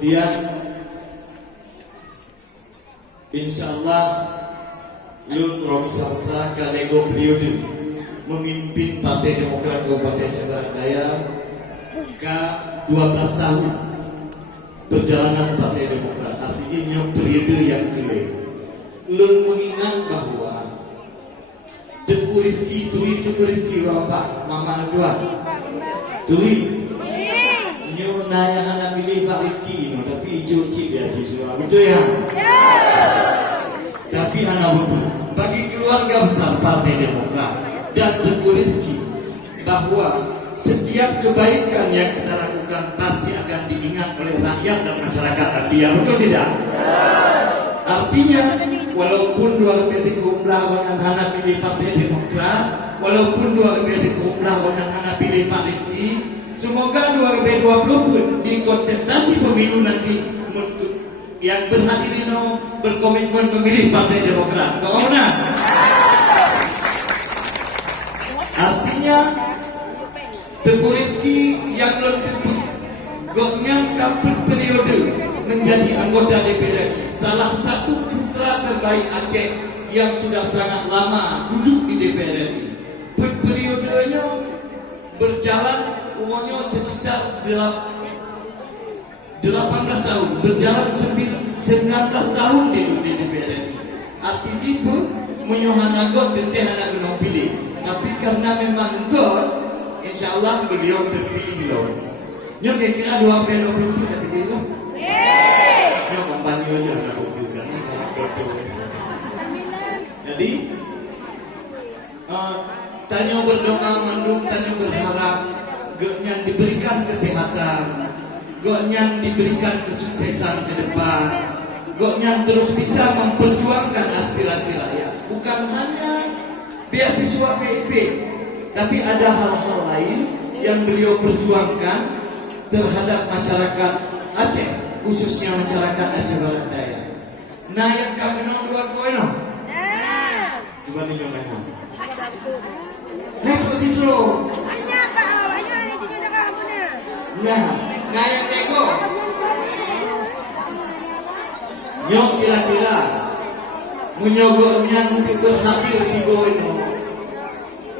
Kemudian insyaallah Lun Romi Saputra kalego periode memimpin Partai Demokrat Kabupaten Aceh Barat Daya ke 12 tahun perjalanan Partai Demokrat. Artinya periode yang kelima. Lun mengingat bahwa Dekuriti duit dekuriti berapa? Mama tuan. Duit. Nyo naya anak pilih Pak Riki no, tapi hijau cik beasiswa. Betul ya? Tapi anak betul. Bagi keluarga besar Partai Demokrat dan Dekuriti bahwa setiap kebaikan yang kita lakukan pasti akan diingat oleh rakyat dan masyarakat Abia. Betul tidak? Artinya walaupun dua lebih kumlah dengan hana pilih Partai Demokrat, walaupun dua lebih kumlah dengan hana pilih Pak Riki, semoga 2020 pun di kontestasi pemilu nanti yang berhadir ini berkomitmen memilih Partai Demokrat. Kemana? Artinya Dekuriti yang lebih goknya kaput periode menjadi anggota DPR, salah satu putra terbaik Aceh yang sudah sangat lama duduk di DPR RI. Periodenya berjalan umurnya sekitar 18 tahun, berjalan 19 tahun di DPR RI. Artinya itu menyuhana God dan tehana genong pilih. Tapi karena memang God, insyaallah beliau terpilih loh. Nyo kira-kira 2020 terpilih loh. Nyo kampanye aja anak mobil karena jadi tanya berdoa mandung, tanya berharap goknya diberikan kesehatan, goknya diberikan kesuksesan ke depan, goknya terus bisa memperjuangkan aspirasi rakyat. Bukan hanya beasiswa PIP, tapi ada hal-hal lain yang beliau perjuangkan terhadap masyarakat Aceh, khususnya masyarakat Aceh Barat Daya. Nah yang kami dua koino, coba nih nyobain. Hei itu, nah yang nego, nyok cila-cila, menyogoknya untuk berhadir si koino.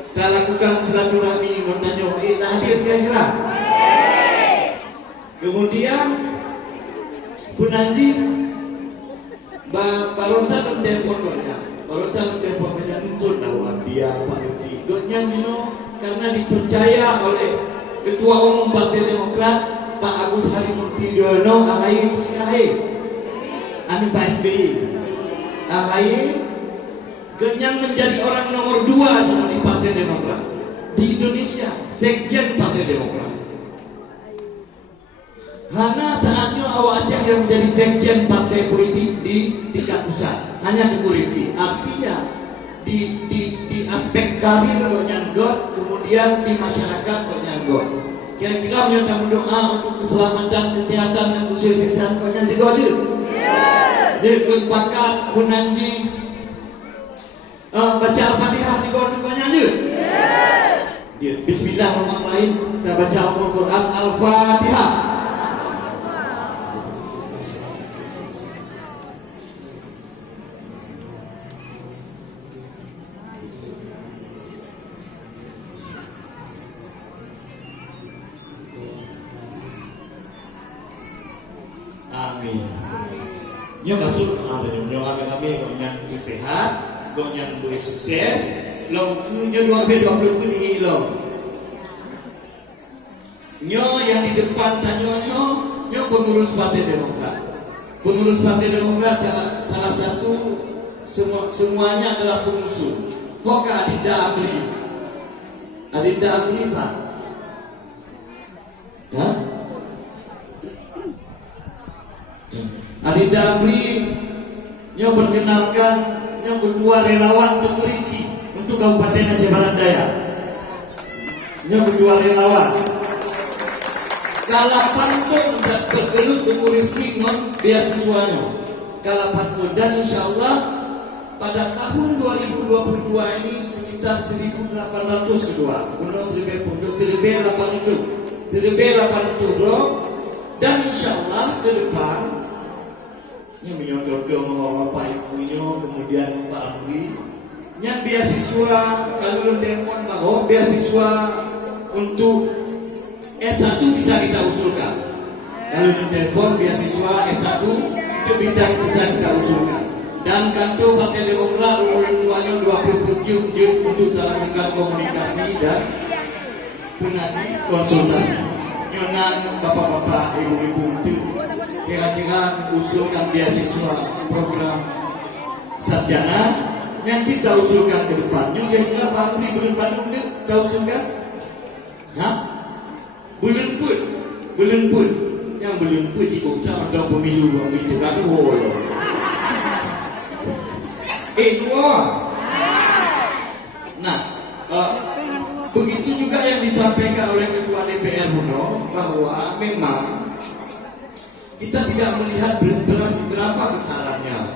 Saya lakukan silaturahmi bertanya, hadir kira-kira. Kemudian Punanji barusan telepon banyak untuk dakwah dia Pak Luki. Gotnya sino karena dipercaya oleh Ketua Umum Partai Demokrat Pak Agus Harimurti Yudhoyono AHY anu Pak SBY AHY Genyang menjadi orang nomor 2 di Partai Demokrat di Indonesia, Sekjen Partai Demokrat. Hanya saatnya awak Aceh yang menjadi Sekjen Partai Politik di tingkat pusat, hanya Dekuriti. Artinya di aspek karir nyanggot, kemudian di masyarakat nyanggot. Kira-kira menyatakan doa untuk keselamatan, kesehatan dan kesuksesan nyanggot itu. Jadi bakat Punanji baca Al-Fatihah di bawah-bawahnya aja. Bismillahirrahmanirrahim. Kita baca Al-Quran Al-Fatihah. Amin. Nyok atur nyok kami yang sehat, kok yang sukses, lo kunya 2020 pun lo. Nyo yang di depan tanya nyo pengurus Partai Demokrat. Pengurus Partai Demokrat salah satu semuanya adalah pengusung. Kok Adinda Amri Pak? Hah? Adinda Amri nyo perkenalkan nyo berdua relawan Dekuriti untuk Kabupaten Aceh Barat Daya. Nyo berdua relawan. Kalapantun dan bergelut Dekuriti non beasiswanya. Kalapantun dan insyaallah pada tahun 2022 ini sekitar 1.800 kedua. Menurut 1.800 bro. Dan insyaallah ke depan, yang menyodorkan bapak ibunya, kemudian Pak Amri, yang beasiswa, kalau telepon bahwa beasiswa untuk S1 bisa kita usulkan. Kalau telepon beasiswa S1 itu bisa kita usulkan. Dan kantor Partai Demokrat tuanya 27 untuk melakukan komunikasi dan konsultasi dengan bapak-bapak, ibu-ibu itu kira-kira usulkan beasiswa program sarjana yang kita usulkan ke depan. Yang kira-kira Pak Menteri belum Bandung itu kita usulkan? Belum pun. Yang belum pun jika kita ada pemilu itu kan loh. Nah, begitu juga yang disampaikan oleh Ketua DPR Uno bahwa memang kita tidak melihat berapa besarannya,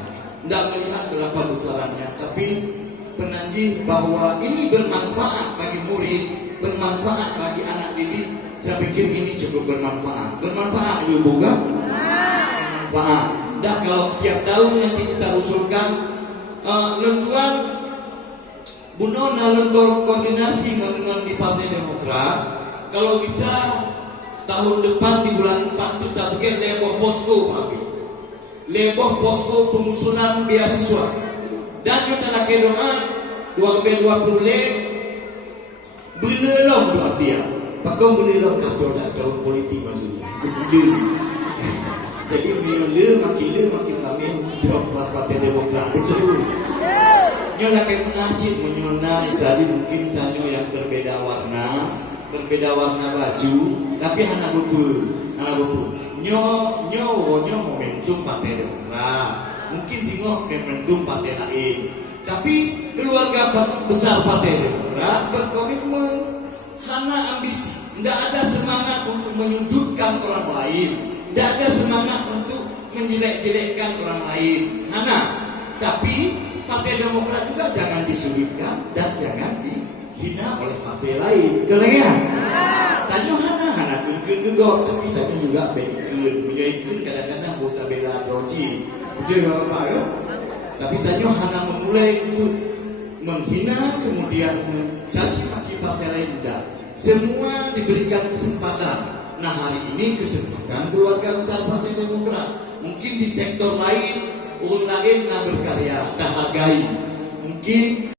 tapi penagih bahwa ini bermanfaat bagi murid, bermanfaat bagi anak didik. Saya pikir ini cukup bermanfaat. Bermanfaat itu bukan? Bermanfaat. Dah kalau tiap tahun yang kita usulkan lentuan Bunona lentor koordinasi dengan di Partai Demokrat, kalau bisa tahun depan di bulan 4 kita bikin leboh posko, leboh posko pengusulan beasiswa. Dan kita nak doa 2020 belelong doa dia. Pakau belelong kado dah tahun politik maksudnya. Jadi makin kami hidup Partai Demokrat betul. Nyonya kayak menajib menyona jadi mungkin tanya yang berbeda warna baju, tapi anak bubu. Nyo momentum Partai Demokrat, mungkin tinggal momentum partai lain. Tapi keluarga besar Partai Demokrat berkomitmen, hana ambisi, tidak ada semangat untuk menunjukkan orang lain, tidak ada semangat untuk menjelek-jelekkan orang lain. Tapi Partai Demokrat juga jangan disulitkan dan jangan dihina oleh partai lain. Kalian tanya hana kun juga, tapi tanya juga baikun. Menyaikun kadang-kadang buta bela doji. Betul Bapak ya? Tapi tanya hana memulai untuk menghina kemudian mencaci maki partai lain tidak. Semua diberikan kesempatan. Nah hari ini kesempatan keluarga besar Partai Demokrat. Mungkin di sektor lain orang lain nak berkarya, dah hargai. Mungkin